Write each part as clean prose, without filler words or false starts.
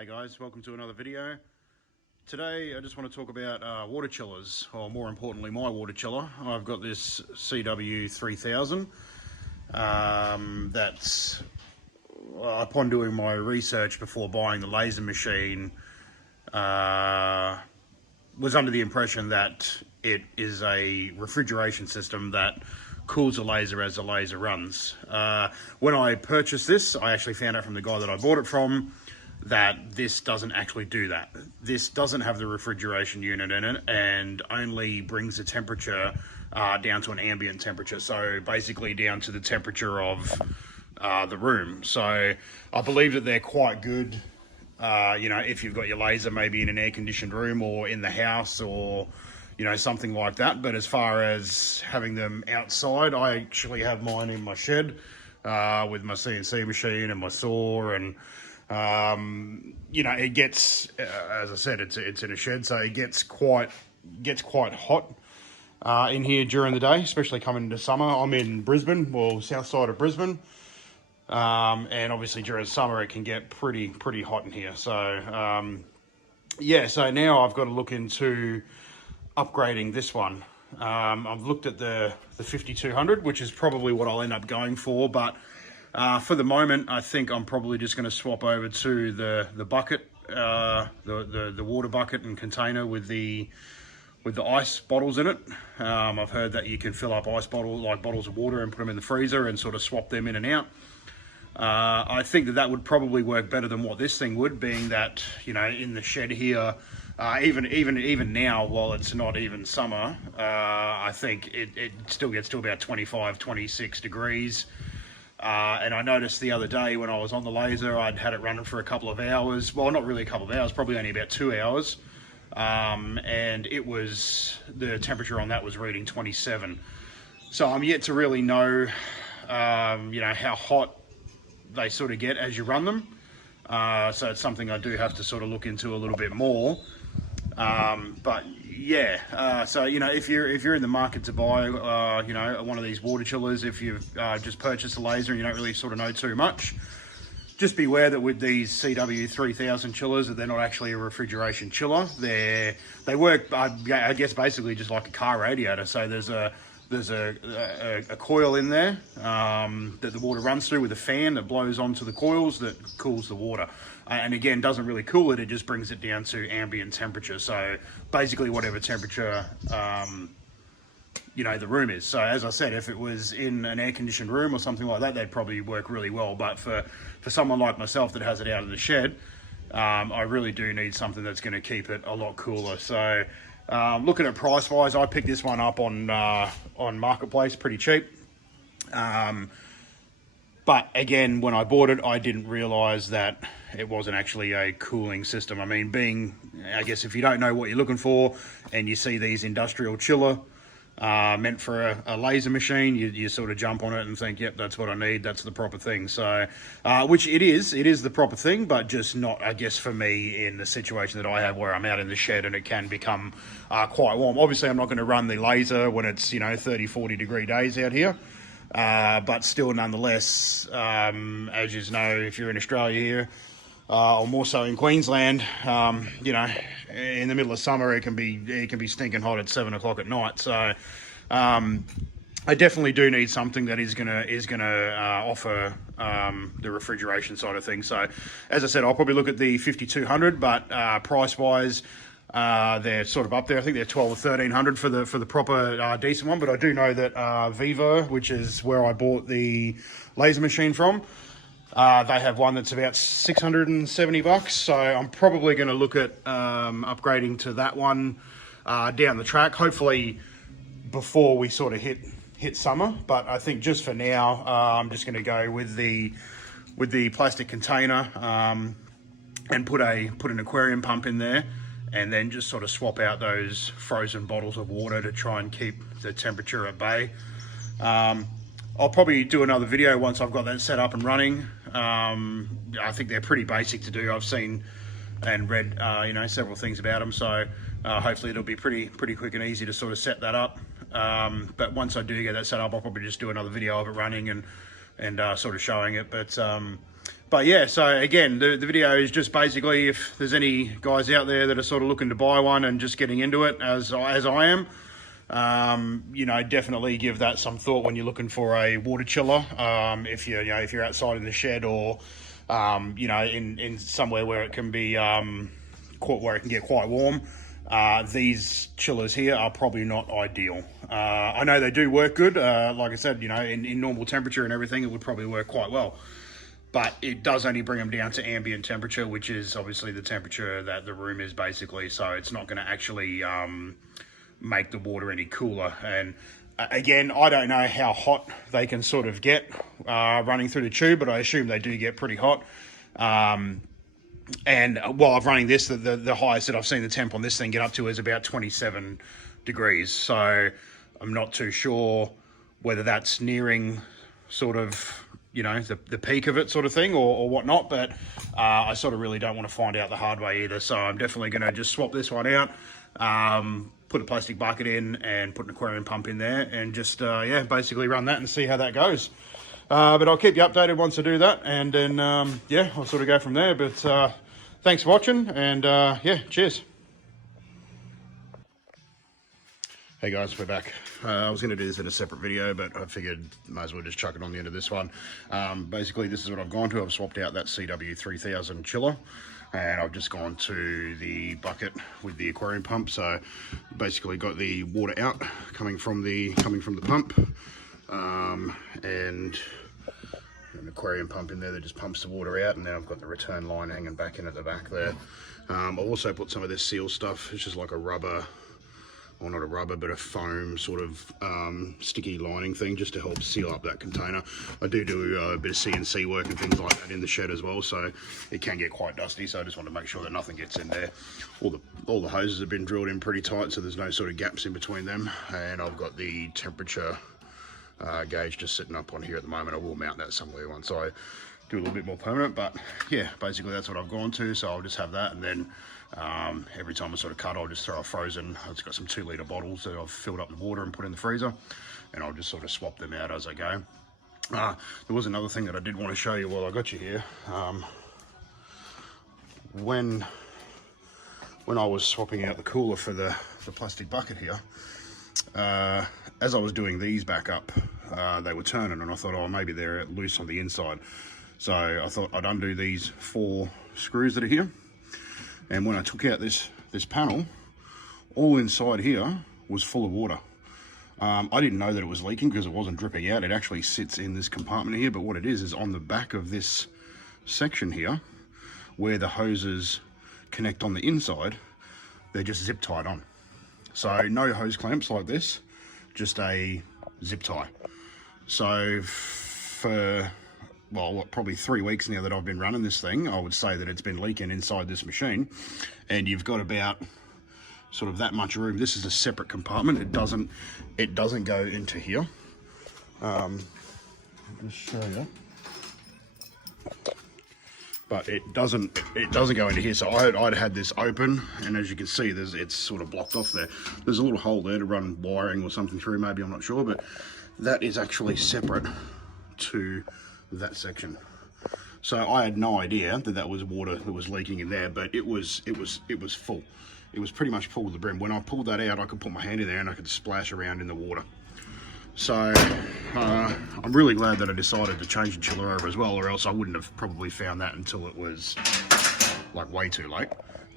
Hey guys, welcome to another video. Today I just want to talk about water chillers, or more importantly my water chiller. I've got this CW-3000 that's, upon doing my research before buying the laser machine, was under the impression that it is a refrigeration system that cools a laser as the laser runs. When I purchased this, I actually found out from the guy that I bought it from that this doesn't actually do that. This doesn't have the refrigeration unit in it and only brings the temperature down to an ambient temperature, so basically down to the temperature of the room. So I believe that they're quite good, if you've got your laser maybe in an air-conditioned room or in the house or something like that. But as far as having them outside, I actually have mine in my shed with my CNC machine and my saw, and it gets, as I said, it's in a shed, so it gets quite hot in here during the day, especially coming into summer. I'm in Brisbane, well, south side of Brisbane, and obviously during summer it can get pretty hot in here. So so now I've got to look into upgrading this one. I've looked at the 5200, which is probably what I'll end up going for, but for the moment, I think I'm probably just going to swap over to the bucket, the water bucket and container with the ice bottles in it. I've heard that you can fill up ice bottles of water and put them in the freezer and sort of swap them in and out. I think that would probably work better than what this thing would, being that in the shed here, even now, while it's not even summer, I think it still gets to about 25, 26 degrees. And I noticed the other day when I was on the laser, I'd had it running for a couple of hours. Well, not really a couple of hours, probably only about 2 hours. And the temperature on that was reading 27. So I'm yet to really know, how hot they sort of get as you run them. So it's something I do have to sort of look into a little bit more. But yeah, so if you're in the market to buy one of these water chillers, if you've just purchased a laser and you don't really sort of know too much, just beware that with these CW-3000 chillers that they're not actually a refrigeration chiller. They work, I guess, basically just like a car radiator. So there's a coil in there that the water runs through with a fan that blows onto the coils that cools the water. And again, doesn't really cool it, it just brings it down to ambient temperature. So basically whatever temperature, the room is. So as I said, if it was in an air-conditioned room or something like that, they'd probably work really well. But for someone like myself that has it out in the shed, I really do need something that's going to keep it a lot cooler. So looking at price-wise, I picked this one up on Marketplace pretty cheap. But again, when I bought it, I didn't realize that it wasn't actually a cooling system. I mean, I guess if you don't know what you're looking for and you see these industrial chiller meant for a laser machine, you sort of jump on it and think, yep, that's what I need, that's the proper thing. So, which it is the proper thing, but just not, I guess, for me in the situation that I have where I'm out in the shed and it can become quite warm. Obviously, I'm not going to run the laser when it's, 30, 40 degree days out here. But still, nonetheless, as you know, if you're in Australia here, or more so in Queensland, in the middle of summer, it can be stinking hot at 7 o'clock at night. So, I definitely do need something that is gonna offer the refrigeration side of things. So, as I said, I'll probably look at the 5200, but price wise, they're sort of up there. I think they're 12 or 1300 for the proper decent one. But I do know that Vivo, which is where I bought the laser machine from, they have one that's about 670 bucks. So I'm probably going to look at upgrading to that one down the track, hopefully before we sort of hit summer. But I think just for now, I'm just going to go with the plastic container and put an aquarium pump in there, and then just sort of swap out those frozen bottles of water to try and keep the temperature at bay. I'll probably do another video once I've got that set up and running. I think they're pretty basic to do. I've seen and read, several things about them. So hopefully it'll be pretty quick and easy to sort of set that up. But once I do get that set up, I'll probably just do another video of it running and sort of showing it. But But yeah, so again, the video is just basically if there's any guys out there that are sort of looking to buy one and just getting into it as I am, you know, definitely give that some thought when you're looking for a water chiller. If you're, you know, if you're outside in the shed or, you know, in somewhere where it can be, where it can get quite warm. These chillers here are probably not ideal. I know they do work good. Like I said, you know, in normal temperature and everything, it would probably work quite well. But it does only bring them down to ambient temperature, which is obviously the temperature that the room is basically. So it's not going to actually make the water any cooler. And again, I don't know how hot they can sort of get running through the tube, but I assume they do get pretty hot. And while I'm running this, the highest that I've seen the temp on this thing get up to is about 27 degrees. So I'm not too sure whether that's nearing sort of, you know, the peak of it sort of thing or whatnot. But I sort of really don't want to find out the hard way either. So I'm definitely going to just swap this one out, put a plastic bucket in and put an aquarium pump in there and just, yeah, basically run that and see how that goes. But I'll keep you updated once I do that, and then, yeah, I'll sort of go from there. But thanks for watching, and yeah, cheers. Hey guys, we're back. I was going to do this in a separate video, but I figured might as well just chuck it on the end of this one. Basically, this is what I've gone to. I've swapped out that CW-3000 chiller, and I've just gone to the bucket with the aquarium pump. So basically got the water out coming from the pump, and an aquarium pump in there that just pumps the water out, and then I've got the return line hanging back in at the back there. I've also put some of this seal stuff. It's just like a rubber, or not a rubber, but a foam sort of sticky lining thing just to help seal up that container. I do a bit of CNC work and things like that in the shed as well, so it can get quite dusty, so I just want to make sure that nothing gets in there. All the hoses have been drilled in pretty tight, so there's no sort of gaps in between them, and I've got the temperature gauge just sitting up on here at the moment. I will mount that somewhere once I do a little bit more permanent, but yeah, basically that's what I've gone to. So I'll just have that, and then every time I sort of cut, I'll just throw a frozen, I've just got some 2-litre bottles that I've filled up with water and put in the freezer, and I'll just sort of swap them out as I go. There was another thing that I did want to show you while I got you here. When I was swapping out the cooler for the plastic bucket here, as I was doing these back up, they were turning, and I thought, oh, maybe they're loose on the inside. So I thought I'd undo these 4 screws that are here. And when I took out this panel, all inside here was full of water. I didn't know that it was leaking because it wasn't dripping out. It actually sits in this compartment here, but what it is on the back of this section here, where the hoses connect on the inside, they're just zip tied on. So no hose clamps like this, just a zip tie. So for, well, what, probably 3 weeks now that I've been running this thing, I would say that it's been leaking inside this machine, and you've got about sort of that much room. This is a separate compartment. It doesn't go into here. I'll just show you. But it doesn't go into here. So I'd had this open, and as you can see, it's sort of blocked off there. There's a little hole there to run wiring or something through, maybe, I'm not sure, but that is actually separate to that section. So I had no idea that was water that was leaking in there, but it was full. It was pretty much full to the brim. When I pulled that out, I could put my hand in there and I could splash around in the water. So I'm really glad that I decided to change the chiller over as well, or else I wouldn't have probably found that until it was like way too late.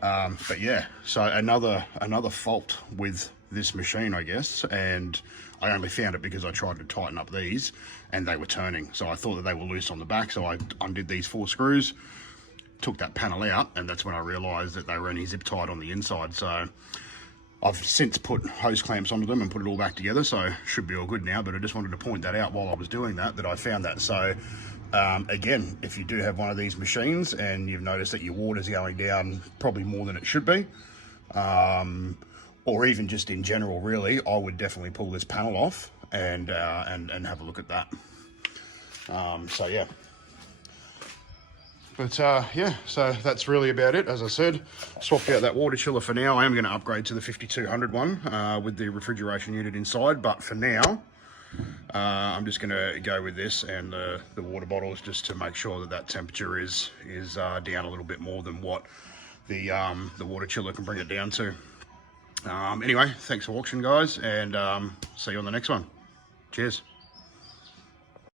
But yeah, so another fault with this machine, I guess, and I only found it because I tried to tighten up these and they were turning. So I thought that they were loose on the back, so I undid these 4 screws, took that panel out, and that's when I realized that they were only zip tied on the inside. So I've since put hose clamps onto them and put it all back together, so should be all good now, but I just wanted to point that out while I was doing that I found that. So again, if you do have one of these machines and you've noticed that your water's going down probably more than it should be, or even just in general, really, I would definitely pull this panel off and have a look at that. So yeah. But yeah, so that's really about it. As I said, swapped out that water chiller for now. I am going to upgrade to the 5200 one with the refrigeration unit inside, but for now, I'm just going to go with this and the water bottles just to make sure that that temperature is down a little bit more than what the water chiller can bring it down to. Anyway, thanks for watching, guys, and see you on the next one. Cheers.